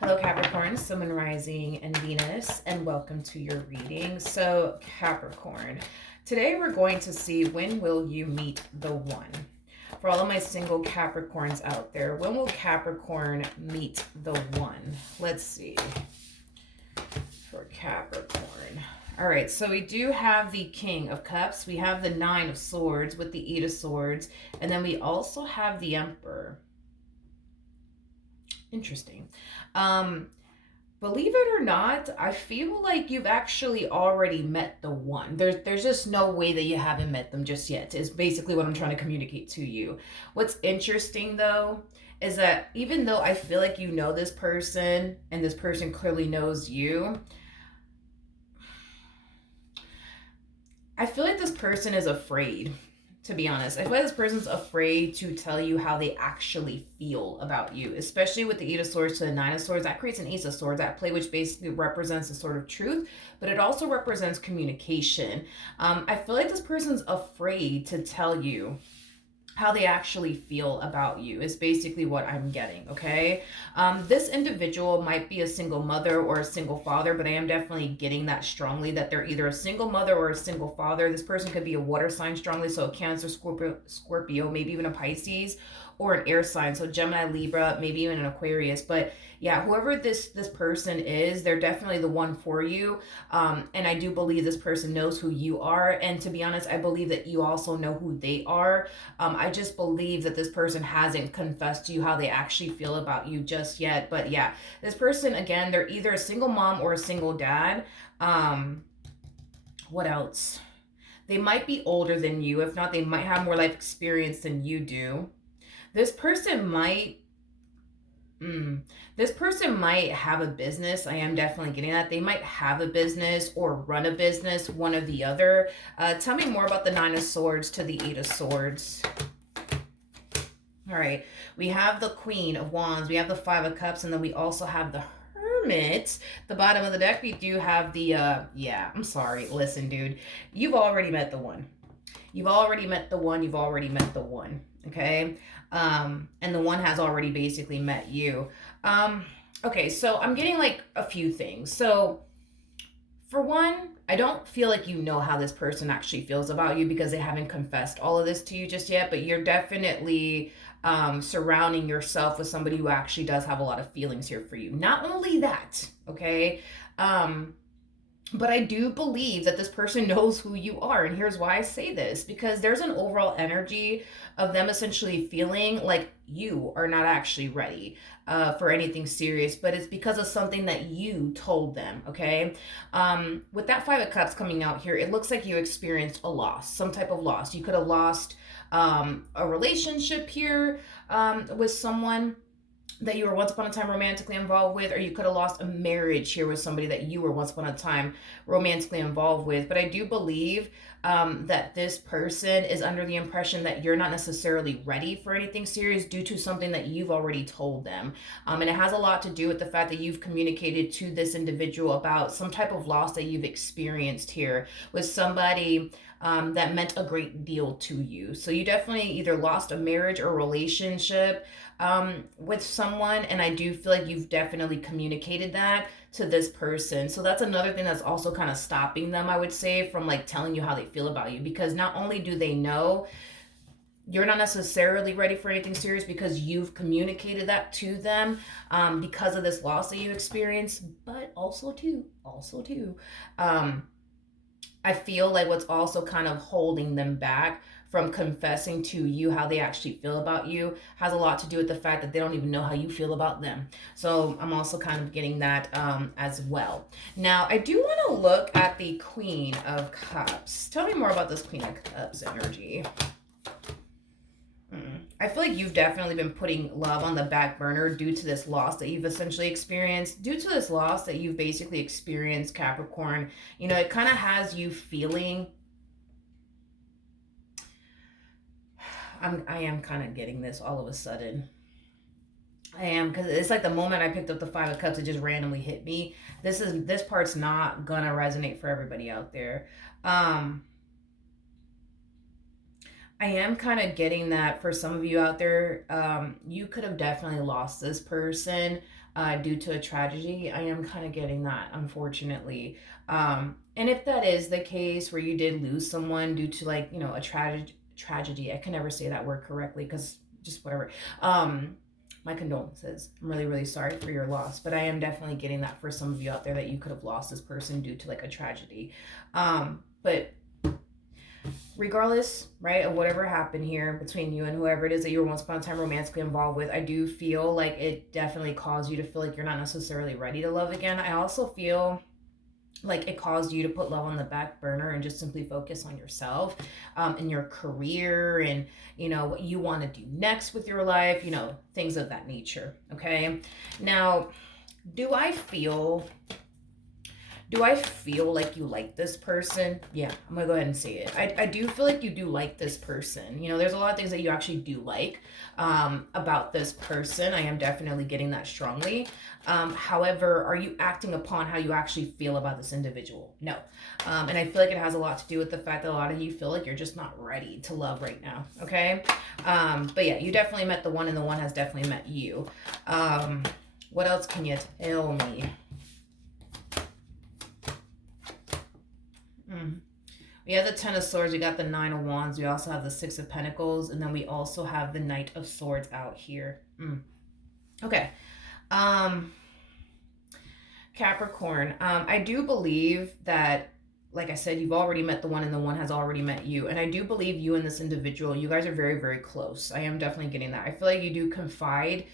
Hello, Capricorn, Sun, Moon, Rising, and Venus, and welcome to your reading. So, Capricorn, today we're going to see when will you meet the one. For all of my single Capricorns out there, when will Capricorn meet the one? Let's see. For Capricorn. All right, so we do have the King of Cups. We have the Nine of Swords with the Eight of Swords. And then we also have the Emperor. Interesting. Um, Believe it or not, I feel like you've actually already met the one. There's just no way that you haven't met them just yet, is basically what I'm trying to communicate to you. What's interesting though is that even though I feel like you know this person and this person clearly knows you, I feel like this person is afraid, to be honest. I feel like this person's afraid to tell you how they actually feel about you, especially with the Eight of Swords to the Nine of Swords. That creates an Ace of Swords at play, which basically represents a sort of truth, but it also represents communication. I feel like this person's afraid to tell you how they actually feel about you is basically what I'm getting, okay? This individual might be a single mother or a single father, but I am definitely getting that strongly that they're either a single mother or a single father. This person could be a water sign strongly, so a Cancer, Scorpio, maybe even a Pisces, or an air sign, so Gemini, Libra, maybe even an Aquarius. But yeah, whoever this person is, they're definitely the one for you. And I do believe this person knows who you are. And to be honest, I believe that you also know who they are. I just believe that this person hasn't confessed to you how they actually feel about you just yet. But yeah, this person, again, they're either a single mom or a single dad. What else? They might be older than you. If not, they might have more life experience than you do. This person might this person might have a business. I am definitely getting that. They might have a business or run a business, one or the other. Tell me more about the Nine of Swords to the Eight of Swords. All right. We have the Queen of Wands. We have the Five of Cups. And then we also have the Hermit. The bottom of the deck, we do have the, yeah, I'm sorry. Listen, dude. You've already met the one. You've already met the one. You've already met the one. Okay. And the one has already basically met you. Okay, so I'm getting like a few things. So for one, I don't feel like you know how this person actually feels about you because they haven't confessed all of this to you just yet, but you're definitely surrounding yourself with somebody who actually does have a lot of feelings here for you. Not only that, okay, but I do believe that this person knows who you are. And here's why I say this, because there's an overall energy of them essentially feeling like you are not actually ready for anything serious, but it's because of something that you told them, okay? With that Five of Cups coming out here, it looks like you experienced a loss, some type of loss. You could have lost a relationship here with someone that you were once upon a time romantically involved with, or you could have lost a marriage here with somebody that you were once upon a time romantically involved with. But I do believe that this person is under the impression that you're not necessarily ready for anything serious due to something that you've already told them. And it has a lot to do with the fact that you've communicated to this individual about some type of loss that you've experienced here with somebody that meant a great deal to you. So you definitely either lost a marriage or relationship with someone, and I do feel like you've definitely communicated that to this person. So that's another thing that's also kind of stopping them, I would say, from like telling you how they feel about you, because not only do they know you're not necessarily ready for anything serious because you've communicated that to them because of this loss that you experienced, but also too, I feel like what's also kind of holding them back from confessing to you how they actually feel about you has a lot to do with the fact that they don't even know how you feel about them. So I'm also kind of getting that as well. Now, I do want to look at the Queen of Cups. Tell me more about this Queen of Cups energy. I feel like you've definitely been putting love on the back burner due to this loss that you've essentially experienced. Due to this loss that you've basically experienced, Capricorn, you know, it kind of has you feeling. I am kind of getting this all of a sudden. I am, because it's like the moment I picked up the Five of Cups, it just randomly hit me. This part's not gonna resonate for everybody out there. I am kind of getting that for some of you out there, you could have definitely lost this person due to a tragedy. I am kind of getting that, unfortunately. And if that is the case where you did lose someone due to, like, you know, a tragedy, I can never say that word correctly because just whatever. My condolences. I'm really, really sorry for your loss, but I am definitely getting that for some of you out there, that you could have lost this person due to like a tragedy. But regardless, right, of whatever happened here between you and whoever it is that you were once upon a time romantically involved with, I do feel like it definitely caused you to feel like you're not necessarily ready to love again. I also feel like it caused you to put love on the back burner and just simply focus on yourself, and your career, and you know what you want to do next with your life, you know, things of that nature. Okay, now, do I feel do I feel like you like this person? Yeah, I'm gonna go ahead and say it. I do feel like you do like this person. You know, there's a lot of things that you actually do like, about this person. I am definitely getting that strongly. However, are you acting upon how you actually feel about this individual? No. And I feel like it has a lot to do with the fact that a lot of you feel like you're just not ready to love right now. Okay. But yeah, you definitely met the one, and the one has definitely met you. What else can you tell me? We have the Ten of Swords, we got the Nine of Wands, we also have the Six of Pentacles, and then we also have the Knight of Swords out here. Okay. Capricorn, I do believe that, like I said, you've already met the one, and the one has already met you. And I do believe you and this individual, you guys are very, very close. I am definitely getting that. I feel like you do confide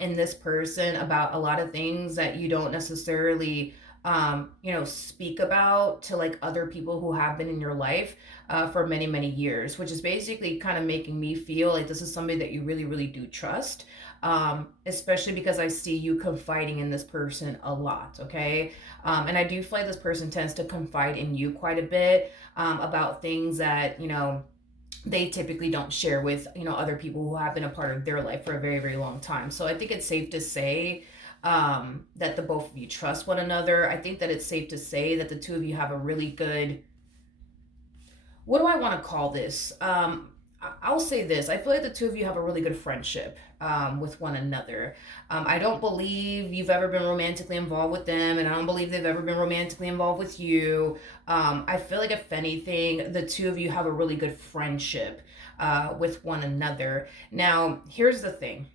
in this person about a lot of things that you don't necessarily you know, speak about to like other people who have been in your life for many, many years, which is basically kind of making me feel like this is somebody that you really, really do trust. Especially because I see you confiding in this person a lot. Okay. And I do feel like this person tends to confide in you quite a bit about things that, you know, they typically don't share with, you know, other people who have been a part of their life for a very, very long time. So I think it's safe to say that the both of you trust one another. I think that it's safe to say that the two of you have a really good, what do I want to call this? I'll say this. I feel like the two of you have a really good friendship with one another. I don't believe you've ever been romantically involved with them, and I don't believe they've ever been romantically involved with you. I feel like, if anything, the two of you have a really good friendship with one another. Now, here's the thing.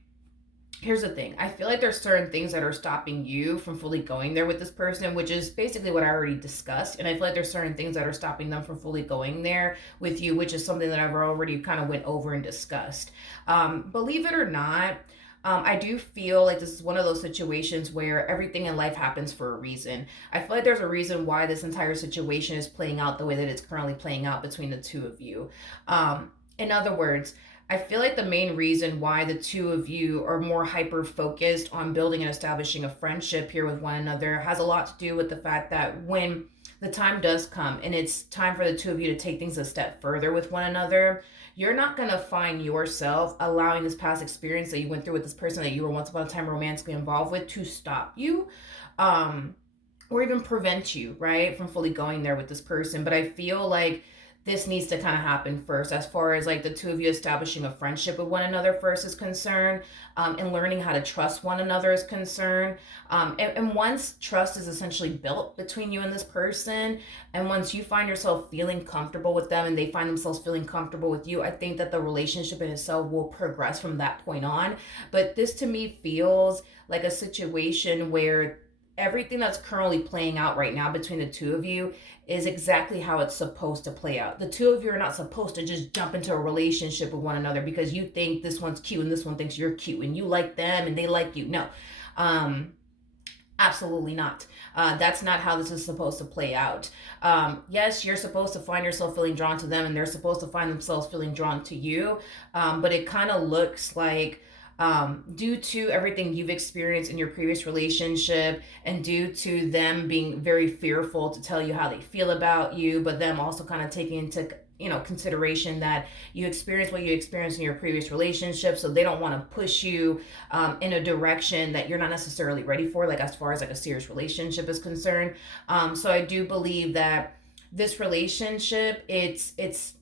I feel like there's certain things that are stopping you from fully going there with this person, which is basically what I already discussed. And I feel like there's certain things that are stopping them from fully going there with you, which is something that I've already kind of went over and discussed. Believe it or not, I do feel like this is one of those situations where everything in life happens for a reason. I feel like there's a reason why this entire situation is playing out the way that it's currently playing out between the two of you. In other words, I feel like the main reason why the two of you are more hyper focused on building and establishing a friendship here with one another has a lot to do with the fact that when the time does come and it's time for the two of you to take things a step further with one another, you're not going to find yourself allowing this past experience that you went through with this person that you were once upon a time romantically involved with to stop you. Or even prevent you, right, from fully going there with this person. But I feel like this needs to kind of happen first, as far as like the two of you establishing a friendship with one another first is concerned, and learning how to trust one another is concerned. And once trust is essentially built between you and this person, and once you find yourself feeling comfortable with them and they find themselves feeling comfortable with you, I think that the relationship in itself will progress from that point on. But this to me feels like a situation where everything that's currently playing out right now between the two of you is exactly how it's supposed to play out. The two of you are not supposed to just jump into a relationship with one another because you think this one's cute and this one thinks you're cute and you like them and they like you. No, absolutely not. That's not how this is supposed to play out. Yes, you're supposed to find yourself feeling drawn to them and they're supposed to find themselves feeling drawn to you. But it kind of looks like, due to everything you've experienced in your previous relationship and due to them being very fearful to tell you how they feel about you, but them also kind of taking into consideration that you experienced what you experienced in your previous relationship, so they don't want to push you in a direction that you're not necessarily ready for, like as far as like a serious relationship is concerned. So I do believe that this relationship, it's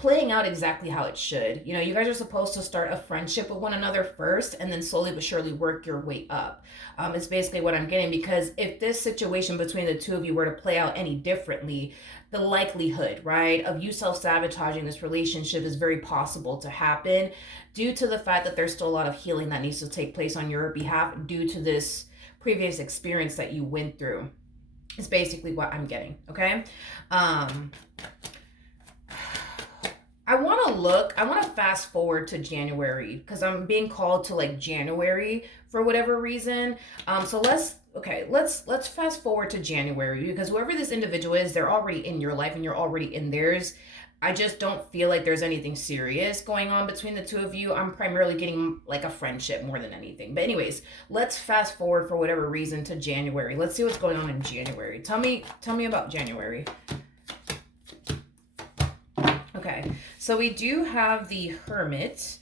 playing out exactly how it should. You know, you guys are supposed to start a friendship with one another first and then slowly but surely work your way up. It's basically what I'm getting, because if this situation between the two of you were to play out any differently, the likelihood, right, of you self-sabotaging this relationship is very possible to happen due to the fact that there's still a lot of healing that needs to take place on your behalf due to this previous experience that you went through. It's basically what I'm getting, okay? I want to fast forward to January because I'm being called to like January for whatever reason. So let's fast forward to January, because whoever this individual is, they're already in your life and you're already in theirs. I just don't feel like there's anything serious going on between the two of you. I'm primarily getting like a friendship more than anything. But anyways, let's fast forward for whatever reason to January. Let's see what's going on in January. Tell me about January. Okay, so we do have the Hermit.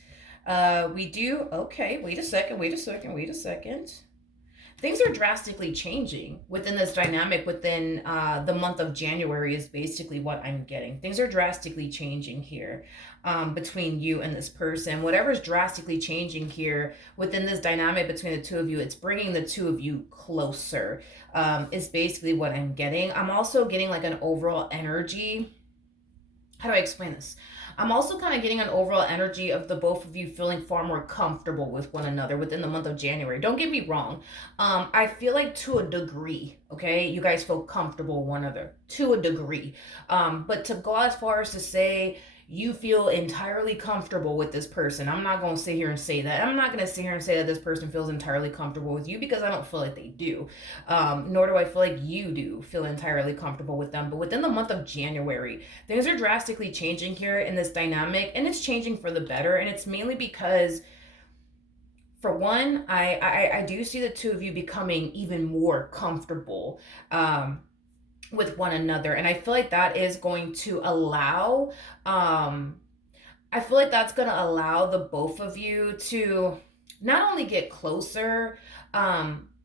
Okay, wait a second. Things are drastically changing within this dynamic within the month of January is basically what I'm getting. Things are drastically changing here between you and this person. Whatever's drastically changing here within this dynamic between the two of you, it's bringing the two of you closer is basically what I'm getting. I'm also getting like an overall energy. How do I explain this? I'm also kind of getting an overall energy of the both of you feeling far more comfortable with one another within the month of January. Don't get me wrong. I feel like to a degree, okay, you guys feel comfortable with one another to a degree. But to go as far as to say you feel entirely comfortable with this person, I'm not going to sit here and say that. I'm not going to sit here and say that this person feels entirely comfortable with you, because I don't feel like they do. Nor do I feel like you do feel entirely comfortable with them. But within the month of January, things are drastically changing here in this dynamic, and it's changing for the better. And it's mainly because, for one, I do see the two of you becoming even more comfortable with one another, and I feel like that is going to allow the both of you to not only get closer,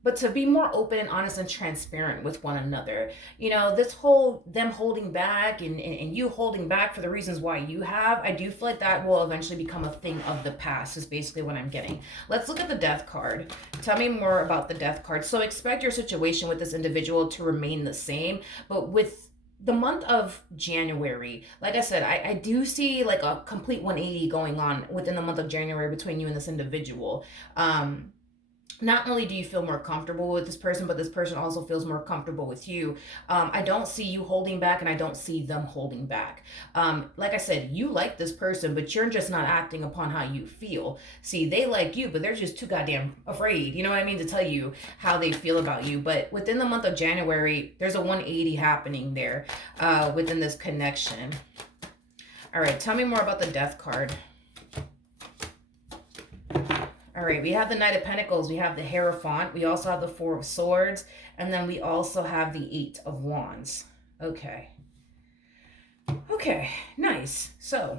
but to be more open and honest and transparent with one another. You know, this whole them holding back and you holding back for the reasons why you have, I do feel like that will eventually become a thing of the past, is basically what I'm getting. Let's look at the Death card. Tell me more about the Death card. So expect your situation with this individual to remain the same, but with the month of January, like I said, I do see like a complete 180 going on within the month of January between you and this individual. Not only do you feel more comfortable with this person, but this person also feels more comfortable with you. I don't see you holding back, and I don't see them holding back. Like I said, you like this person, but you're just not acting upon how you feel. See, they like you, but they're just too goddamn afraid, you know what I mean, to tell you how they feel about you. But within the month of January, there's a 180 happening there within this connection. All right, tell me more about the Death card. All right, we have the Knight of Pentacles, we have the Hierophant, we also have the Four of Swords, and then we also have the Eight of Wands. Okay, nice. So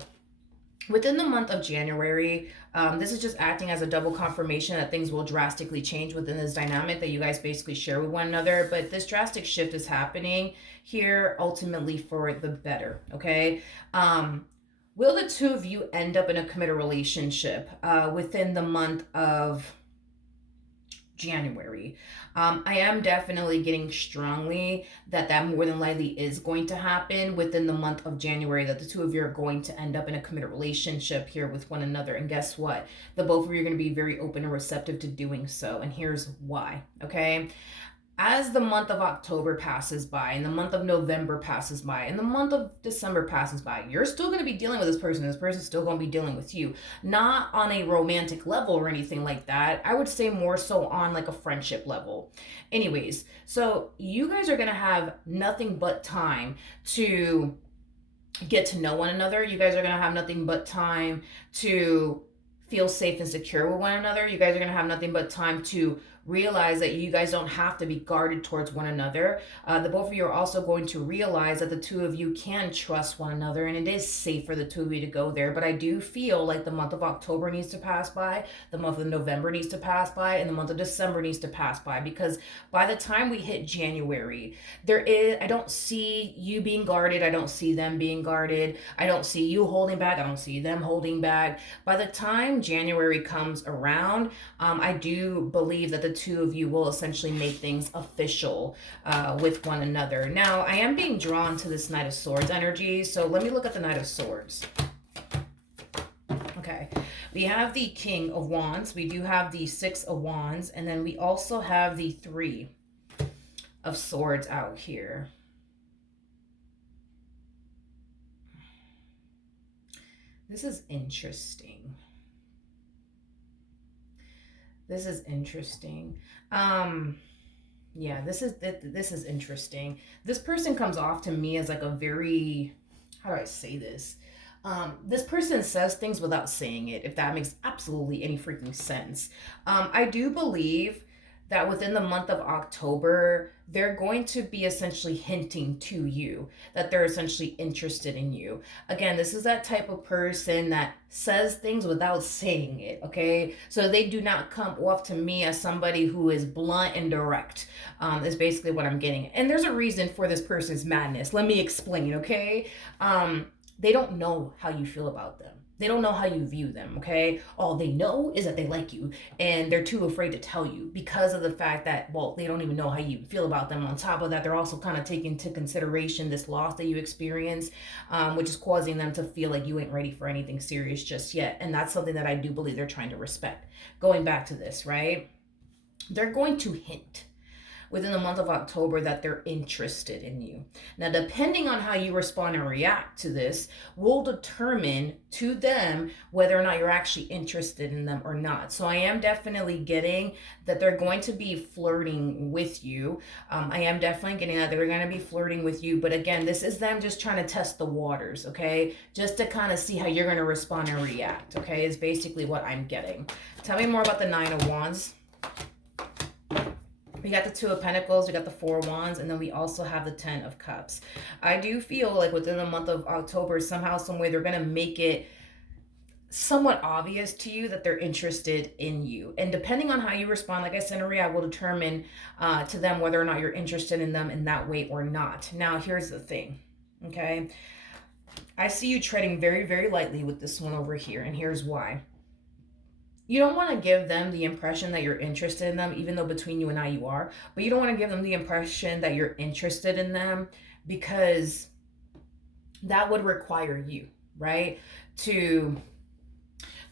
within the month of January, this is just acting as a double confirmation that things will drastically change within this dynamic that you guys basically share with one another. But this drastic shift is happening here ultimately for the better, okay? Will the two of you end up in a committed relationship within the month of January? I am definitely getting strongly that more than likely is going to happen within the month of January, that the two of you are going to end up in a committed relationship here with one another. And guess what? The both of you are going to be very open and receptive to doing so. And here's why, okay? As the month of October passes by, and the month of November passes by, and the month of December passes by, you're still going to be dealing with this person. This person's still going to be dealing with you. Not on a romantic level or anything like that. I would say more so on like a friendship level. Anyways, so you guys are going to have nothing but time to get to know one another. You guys are going to have nothing but time to feel safe and secure with one another. You guys are going to have nothing but time to realize that you guys don't have to be guarded towards one another. The both of you are also going to realize that the two of you can trust one another, and it is safe for the two of you to go there. But I do feel like the month of October needs to pass by, the month of November needs to pass by, and the month of December needs to pass by, because by the time we hit January, I don't see you being guarded. I don't see them being guarded. I don't see you holding back. I don't see them holding back. By the time January comes around, I do believe that the two of you will essentially make things official with one another. Now, I am being drawn to this Knight of Swords energy, so let me look at the Knight of Swords. Okay, we have the King of Wands, we do have the Six of Wands, and then we also have the Three of Swords out here. This is interesting. This is interesting. Yeah, this is interesting. This person comes off to me as like a very, how do I say this? This person says things without saying it, if that makes absolutely any freaking sense. I do believe that within the month of October, they're going to be essentially hinting to you that they're essentially interested in you. Again, this is that type of person that says things without saying it, okay? So they do not come off to me as somebody who is blunt and direct, is basically what I'm getting. And there's a reason for this person's madness. Let me explain, okay? They don't know how you feel about them. They don't know how you view them, okay? All they know is that they like you, and they're too afraid to tell you because of the fact that, well, they don't even know how you feel about them. On top of that, they're also kind of taking into consideration this loss that you experience, which is causing them to feel like you ain't ready for anything serious just yet. And that's something that I do believe they're trying to respect. Going back to this, right? They're going to hint within the month of October that they're interested in you. Now, depending on how you respond and react to this will determine to them whether or not you're actually interested in them or not. So I am definitely getting that they're going to be flirting with you. I am definitely getting that they're going to be flirting with you. But again, this is them just trying to test the waters, okay? Just to kind of see how you're going to respond and react, okay? Is basically what I'm getting. Tell me more about the Nine of Wands. We got the Two of Pentacles, we got the Four of Wands, and then we also have the Ten of Cups. I do feel like within the month of October, somehow, some way, they're going to make it somewhat obvious to you that they're interested in you. And depending on how you respond, like I said, Maria, will determine to them whether or not you're interested in them in that way or not. Now, here's the thing, okay? I see you treading very, very lightly with this one over here, and here's why. You don't want to give them the impression that you're interested in them, even though between you and I you are. But you don't want to give them the impression that you're interested in them, because that would require you, right, to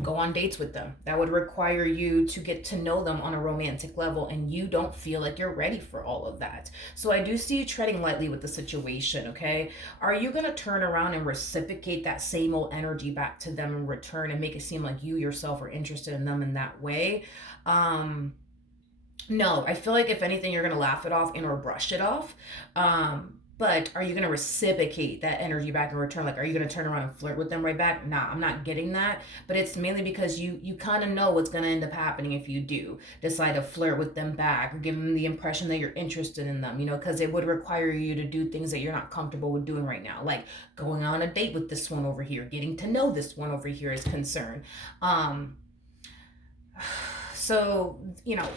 go on dates with them. That would require you to get to know them on a romantic level, and you don't feel like you're ready for all of that. So I do see you treading lightly with the situation, okay? Are you going to turn around and reciprocate that same old energy back to them in return and make it seem like you yourself are interested in them in that way? No, I feel like if anything, you're going to laugh it off and or brush it off. But are you going to reciprocate that energy back in return? Like, are you going to turn around and flirt with them right back? Nah, I'm not getting that. But it's mainly because you kind of know what's going to end up happening if you do decide to flirt with them back or give them the impression that you're interested in them, you know, because it would require you to do things that you're not comfortable with doing right now. Like going on a date with this one over here, getting to know this one over here is concerned. So, you know,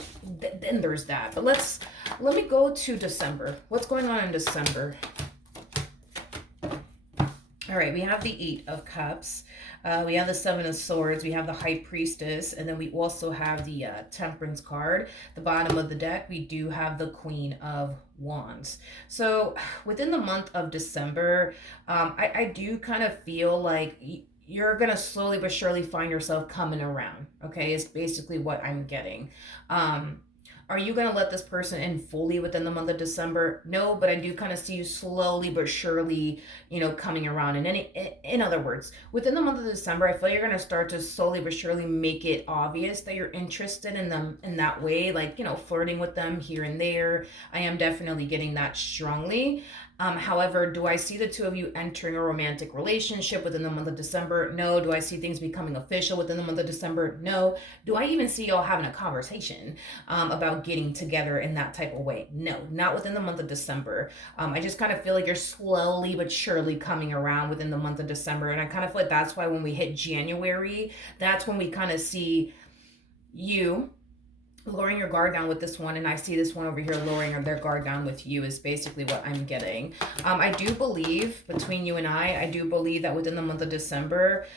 then there's that. But let me go to December. What's going on in December? All right, we have the Eight of Cups. We have the Seven of Swords. We have the High Priestess. And then we also have the Temperance card. The bottom of the deck, we do have the Queen of Wands. So within the month of December, I do kind of feel like you're going to slowly but surely find yourself coming around, okay, is basically what I'm getting. Are you going to let this person in fully within the month of December? No, but I do kind of see you slowly but surely, you know, coming around. And in other words, within the month of December, I feel you're going to start to slowly but surely make it obvious that you're interested in them in that way, like, you know, flirting with them here and there. I am definitely getting that strongly. However, do I see the two of you entering a romantic relationship within the month of December? No. Do I see things becoming official within the month of December? No. Do I even see y'all having a conversation about getting together in that type of way? No, not within the month of December. I just kind of feel like you're slowly but surely coming around within the month of December. And I kind of feel like that's why when we hit January, that's when we kind of see you lowering your guard down with this one, and I see this one over here lowering their guard down with you is basically what I'm getting. I do believe, between you and I do believe that within the month of December,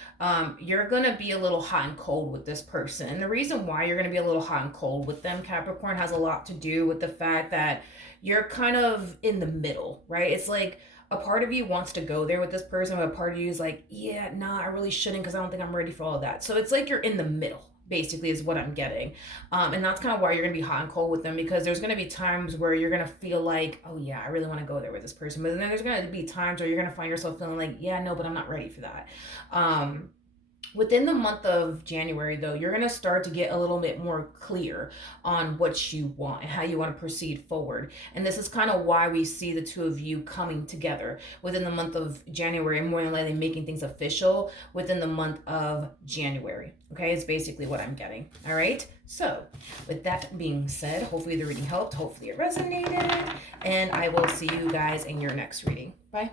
you're going to be a little hot and cold with this person. And the reason why you're going to be a little hot and cold with them, Capricorn, has a lot to do with the fact that you're kind of in the middle, right? It's like a part of you wants to go there with this person, but a part of you is like, yeah, nah, I really shouldn't because I don't think I'm ready for all of that. So it's like you're in the middle, basically, is what I'm getting. And that's kind of why you're going to be hot and cold with them, because there's going to be times where you're going to feel like, oh yeah, I really want to go there with this person. But then there's going to be times where you're going to find yourself feeling like, yeah, no, but I'm not ready for that. Within the month of January, though, you're going to start to get a little bit more clear on what you want and how you want to proceed forward. And this is kind of why we see the two of you coming together within the month of January, and more than likely making things official within the month of January. Okay, it's basically what I'm getting. All right. So with that being said, hopefully the reading helped. Hopefully it resonated. And I will see you guys in your next reading. Bye.